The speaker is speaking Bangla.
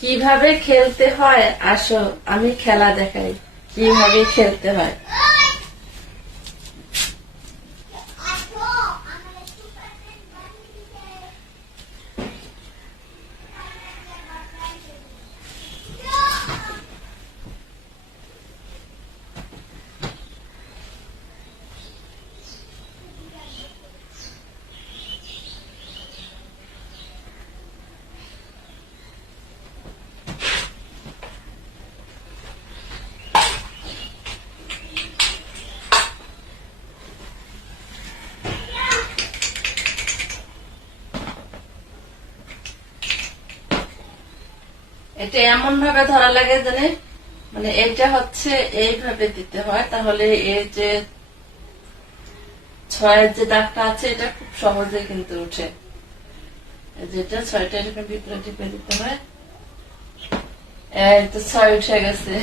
কিভাবে খেলতে হয় আসো আমি খেলা দেখাই কিভাবে খেলতে হয়। এটা এমন ভাবে ধরা লাগে জানে, মানে এটা হচ্ছে এইভাবে দিতে হয়, তাহলে এই যে ছয়ের যে দাগটা আছে এটা খুব সহজে কিন্তু উঠে। যেটা ছয়টা এরকম ভিতরে টিপে দিতে হয়। এই তো 6 উঠে গেছে।